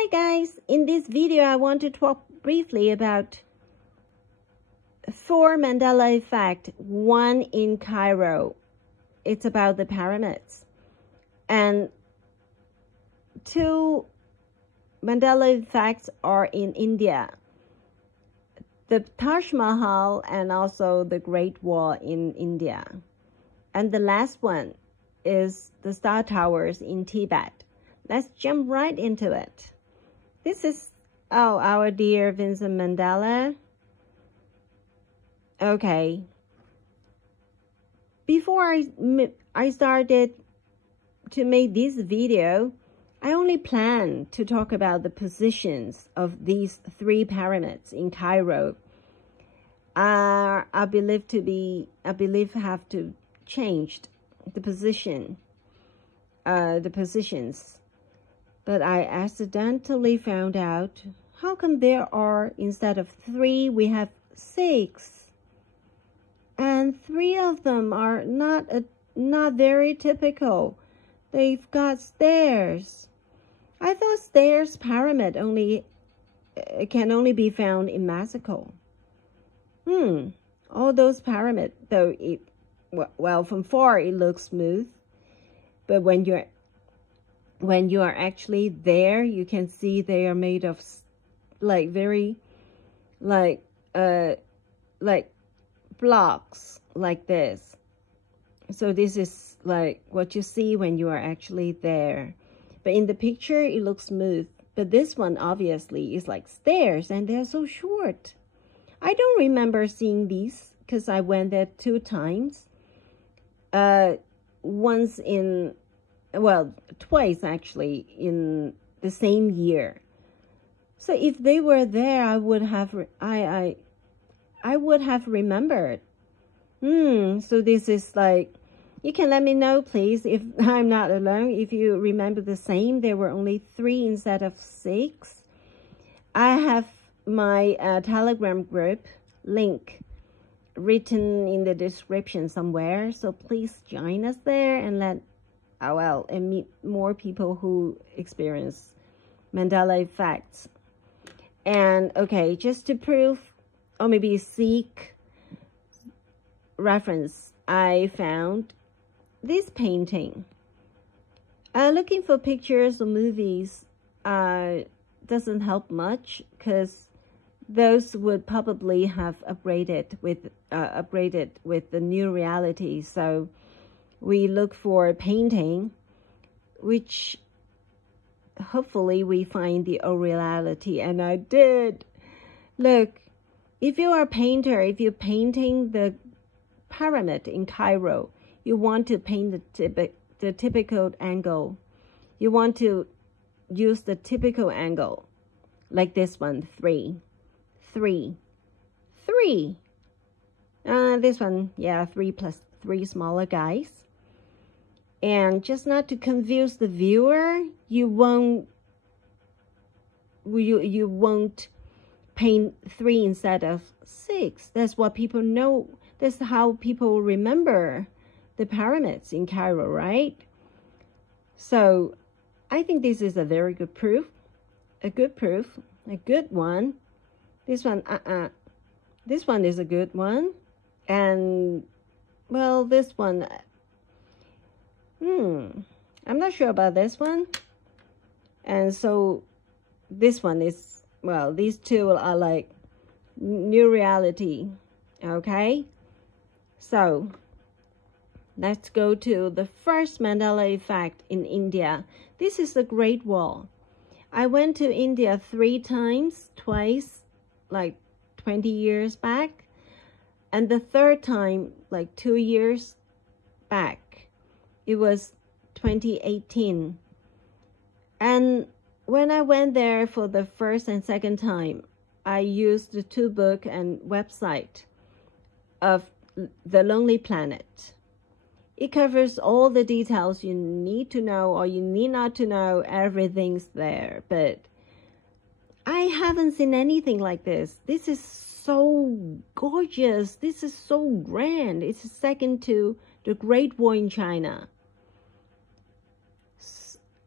Hi guys, in this video I want to talk briefly about 4 Mandela effect, 1 in Cairo. It's about the pyramids. And 2 Mandela effects are in India. The Taj Mahal and also the Great Wall in India. And the last one is the Star Towers in Tibet. Let's jump right into it. This is, our dear Vincent Mandela. Okay. Before I started to make this video, I only planned to talk about the positions of these 3 pyramids in Cairo. I believe have to change the positions. But I accidentally found out, how come there are, instead of 3, we have 6? And 3 of them are not very typical. They've got stairs. I thought stairs pyramid can only be found in Mexico. All those pyramids, though well, from far it looks smooth, but when you are actually there, you can see they are made of like blocks like this. So this is like what you see when you are actually there. But in the picture, it looks smooth. But this one obviously is like stairs, and they're so short. I don't remember seeing these because I went there 2 times. Once in, well, twice actually in the same year. So if they were there, I would have remembered. So this is like, you can let me know please if I'm not alone, if you remember the same. There were only 3 instead of 6. I have my Telegram group link written in the description somewhere, so please join us there and and meet more people who experience Mandela effects. And okay, just to prove or maybe seek reference, I found this painting. Looking for pictures or movies doesn't help much, because those would probably have upgraded with the new reality. So we look for a painting which hopefully we find the old reality, and I did. Look, if you are a painter, if you're painting the pyramid in Cairo, you want to paint the typical angle. You want to use the typical angle, like this one, 3. This one, yeah, 3 plus 3 smaller guys. And just not to confuse the viewer, you won't paint 3 instead of 6. That's what people know. That's how people remember the pyramids in Cairo, right? So I think this is a very good proof. A good one. This one, This one is a good one. And, well, this one, I'm not sure about this one. And so this one is, well, these 2 are like new reality. Okay? So let's go to the first Mandela effect in India. This is the Great Wall. I went to India 3 times, twice, like 20 years back. And the 3rd time, like 2 years back. It was 2018. And when I went there for the 1st and 2nd time, I used the 2 book and website of The Lonely Planet. It covers all the details you need to know or you need not to know. Everything's there. But I haven't seen anything like this. This is so gorgeous. This is so grand. It's second to the Great Wall in China.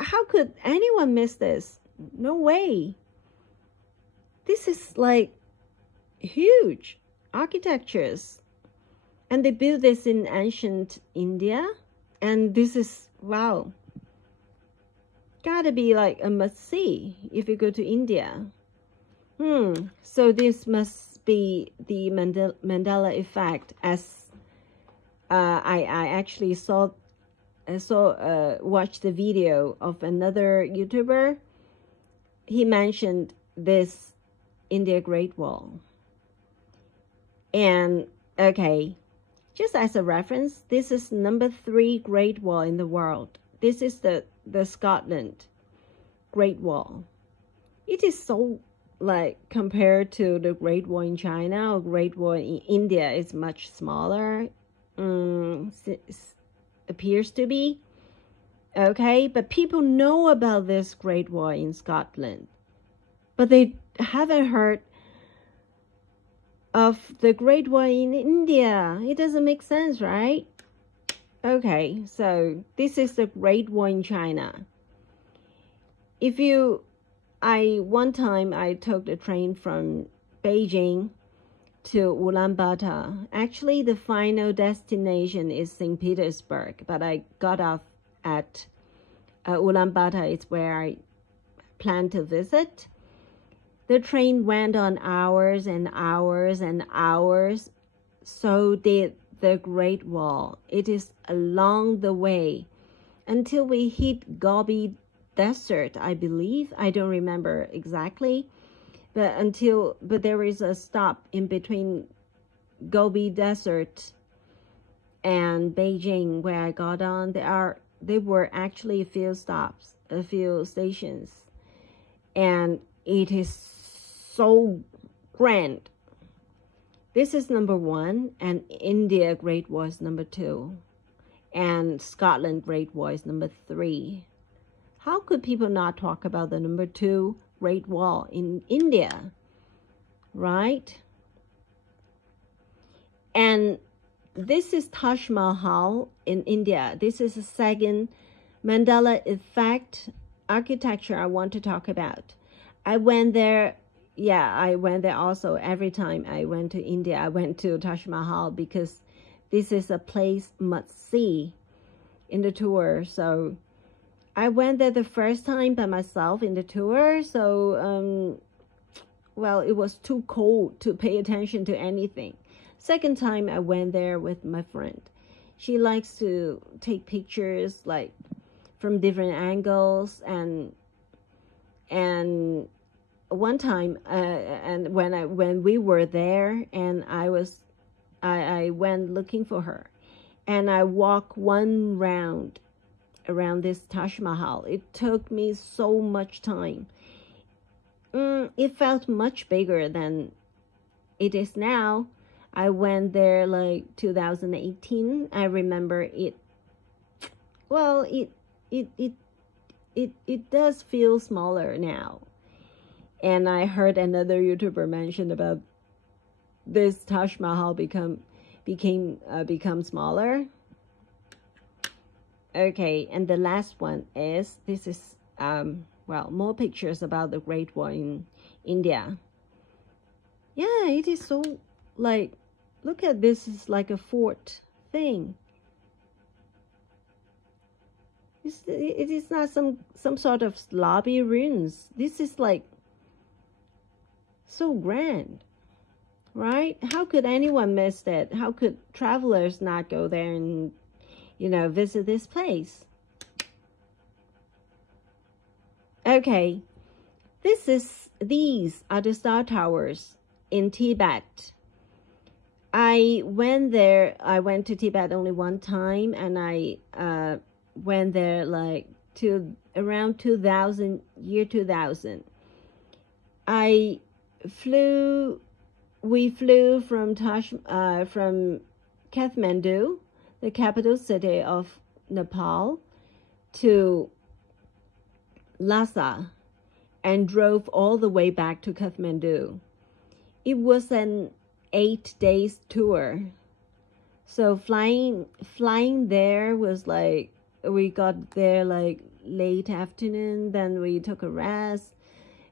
How could anyone miss this? no way. This is like huge architectures. And they built this in ancient India. And this is, wow, gotta be like a must-see if you go to India. So this must be the Mandela effect, as I actually watched the video of another YouTuber. He mentioned this India Great Wall. And okay, just as a reference, this is number 3 Great Wall in the world. This is the Scotland Great Wall. It is so, like, compared to the Great Wall in China or Great Wall in India, it's much smaller. Appears to be. Okay, but people know about this Great Wall in Scotland, but they haven't heard of the Great Wall in India. It doesn't make sense, right? Okay, so this is the Great Wall in China. One time I took the train from Beijing to Ulaanbaatar. Actually, the final destination is St. Petersburg, but I got off at Ulaanbaatar. It's where I plan to visit. The train went on hours and hours and hours. So did the Great Wall. It is along the way until we hit Gobi Desert, I believe. I don't remember exactly. But there is a stop in between Gobi Desert and Beijing where I got on. There were actually a few stops, a few stations, and it is so grand. This is number 1, and India Great Wall is number 2, and Scotland Great Wall is number 3. How could people not talk about the number 2 Great Wall in India, right? And this is Taj Mahal in India. This is the second Mandela effect architecture I want to talk about. I went there also. Every time I went to India, I went to Taj Mahal because this is a place must see in the tour. So I went there the first time by myself in the tour. So, it was too cold to pay attention to anything. Second time I went there with my friend. She likes to take pictures like from different angles, and one time and when we were there, and I went looking for her, and I walked one round around this Taj Mahal. It took me so much time. It felt much bigger than it is now. I went there like 2018. I remember it. Well, it does feel smaller now. And I heard another YouTuber mention about this Taj Mahal become smaller. Okay, and the last one is, this is more pictures about the Great Wall in India. Yeah, it is so, like, look at this, is like a fort thing. It is not some sort of sloppy ruins. This is like so grand, right? How could anyone miss that? How could travelers not go there and, visit this place? Okay, these are the Star Towers in Tibet. I went to Tibet only one time, and I went there like around 2000. We flew from Kathmandu, the capital city of Nepal, to Lhasa, and drove all the way back to Kathmandu. It was an 8 days tour. So flying there was like, we got there like late afternoon. Then we took a rest,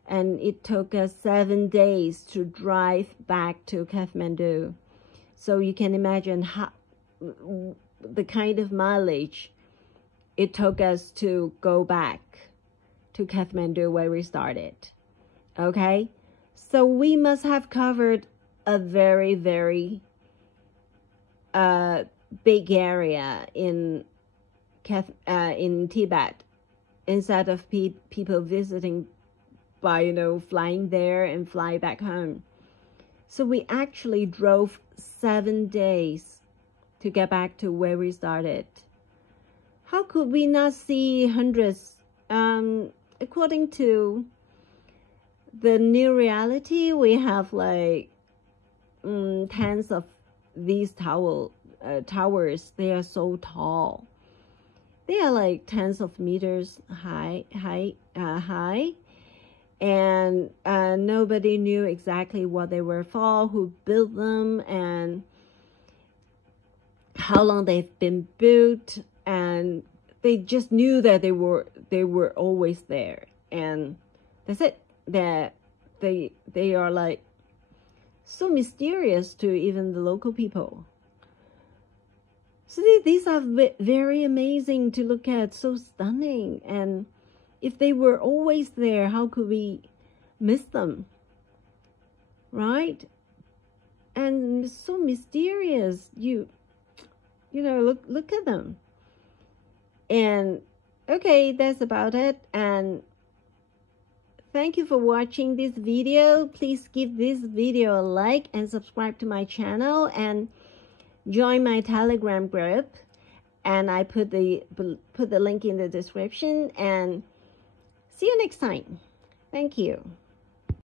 and it took us 7 days to drive back to Kathmandu. So you can imagine how the kind of mileage it took us to go back to Kathmandu where we started. Okay, so we must have covered a very, very big area in Tibet, instead of people visiting by, you know, flying there and fly back home. So we actually drove 7 days to get back to where we started. How could we not see hundreds? According to the new reality, we have like tens of these towers. They are so tall. They are like tens of meters high, and nobody knew exactly what they were for, who built them, and how long they've been built, and they just knew that they were always there, and that's it. That they are like so mysterious to even the local people. So these are very amazing to look at, so stunning. And if they were always there, how could we miss them, right? And so mysterious. You know, look at them. And okay, that's about it. And thank you for watching this video. Please give this video a like and subscribe to my channel and join my Telegram group. And I put the link in the description. And see you next time. Thank you.